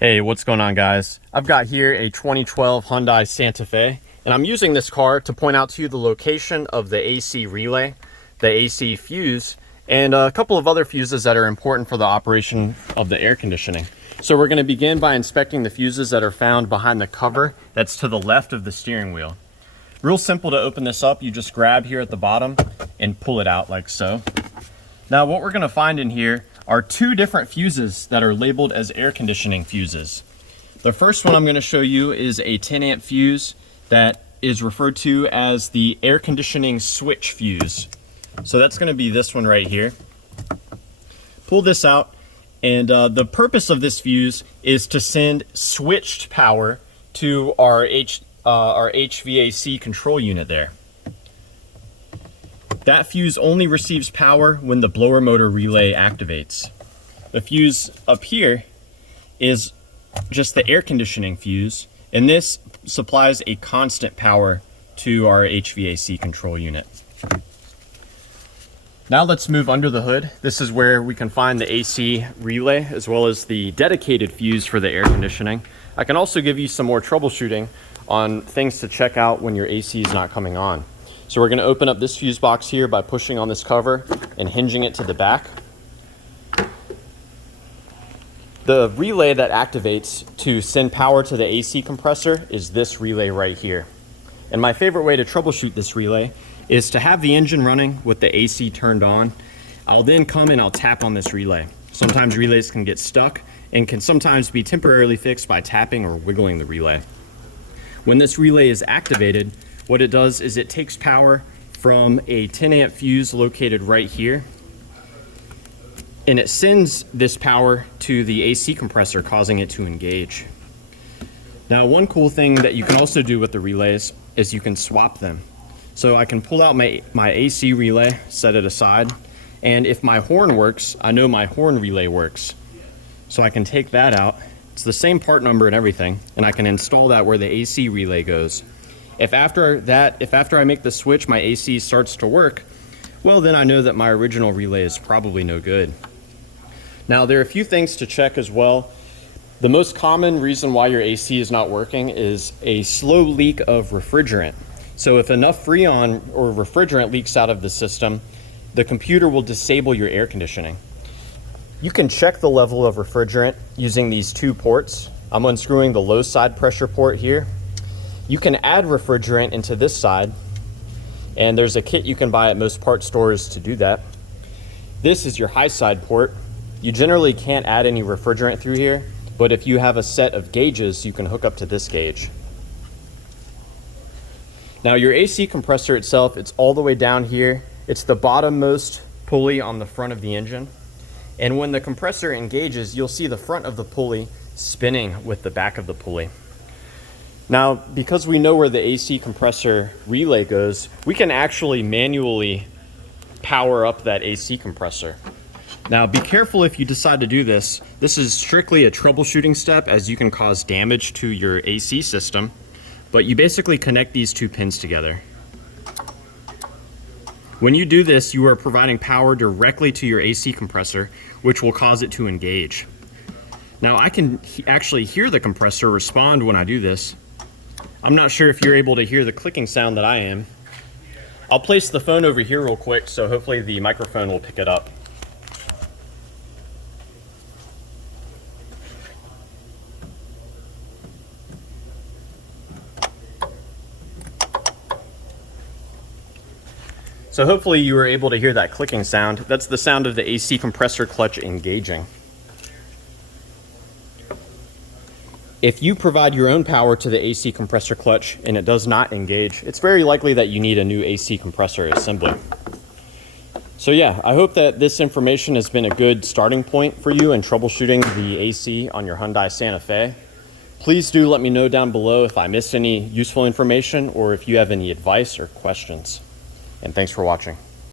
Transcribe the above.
Hey, what's going on, guys? I've got here a 2012 Hyundai Santa Fe, and I'm using this car to point out to you the location of the AC relay, the AC fuse, and a couple of other fuses that are important for the operation of the air conditioning. So we're going to begin by inspecting the fuses that are found behind the cover that's to the left of the steering wheel. Real simple to open this up. You just grab here at the bottom and pull it out like so. Now what we're going to find in here are two different fuses that are labeled as air conditioning fuses. The first one I'm going to show you is a 10 amp fuse that is referred to as the air conditioning switch fuse. So that's going to be this one right here. Pull this out, and the purpose of this fuse is to send switched power to our HVAC control unit there. That fuse only receives power when the blower motor relay activates. The fuse up here is just the air conditioning fuse, and this supplies a constant power to our HVAC control unit. Now let's move under the hood. This is where we can find the AC relay as well as the dedicated fuse for the air conditioning. I can also give you some more troubleshooting on things to check out when your AC is not coming on. So we're going to open up this fuse box here by pushing on this cover and hinging it to the back. The relay that activates to send power to the AC compressor is this relay right here. And my favorite way to troubleshoot this relay is to have the engine running with the AC turned on. I'll then come and I'll tap on this relay. Sometimes relays can get stuck and can sometimes be temporarily fixed by tapping or wiggling the relay. When this relay is activated, what it does is it takes power from a 10 amp fuse located right here, and it sends this power to the AC compressor, causing it to engage. Now, one cool thing that you can also do with the relays is you can swap them. So I can pull out my AC relay, set it aside, and if my horn works, I know my horn relay works. So I can take that out. It's the same part number and everything, and I can install that where the AC relay goes. If after I make the switch, my AC starts to work, well, then I know that my original relay is probably no good. Now, there are a few things to check as well. The most common reason why your AC is not working is a slow leak of refrigerant. So if enough Freon or refrigerant leaks out of the system, the computer will disable your air conditioning. You can check the level of refrigerant using these two ports. I'm unscrewing the low side pressure port here. You can add refrigerant into this side, and there's a kit you can buy at most part stores to do that. This is your high side port. You generally can't add any refrigerant through here, but if you have a set of gauges, you can hook up to this gauge. Now, your AC compressor itself, it's all the way down here. It's the bottommost pulley on the front of the engine. And when the compressor engages, you'll see the front of the pulley spinning with the back of the pulley. Now, because we know where the AC compressor relay goes, we can actually manually power up that AC compressor. Now, be careful if you decide to do this. This is strictly a troubleshooting step, as you can cause damage to your AC system, but you basically connect these two pins together. When you do this, you are providing power directly to your AC compressor, which will cause it to engage. Now, I can actually hear the compressor respond when I do this. I'm not sure if you're able to hear the clicking sound that I am. I'll place the phone over here real quick, so hopefully the microphone will pick it up. So hopefully you were able to hear that clicking sound. That's the sound of the AC compressor clutch engaging. If you provide your own power to the AC compressor clutch and it does not engage, it's very likely that you need a new AC compressor assembly. So yeah, I hope that this information has been a good starting point for you in troubleshooting the AC on your Hyundai Santa Fe. Please do let me know down below if I missed any useful information or if you have any advice or questions. And thanks for watching.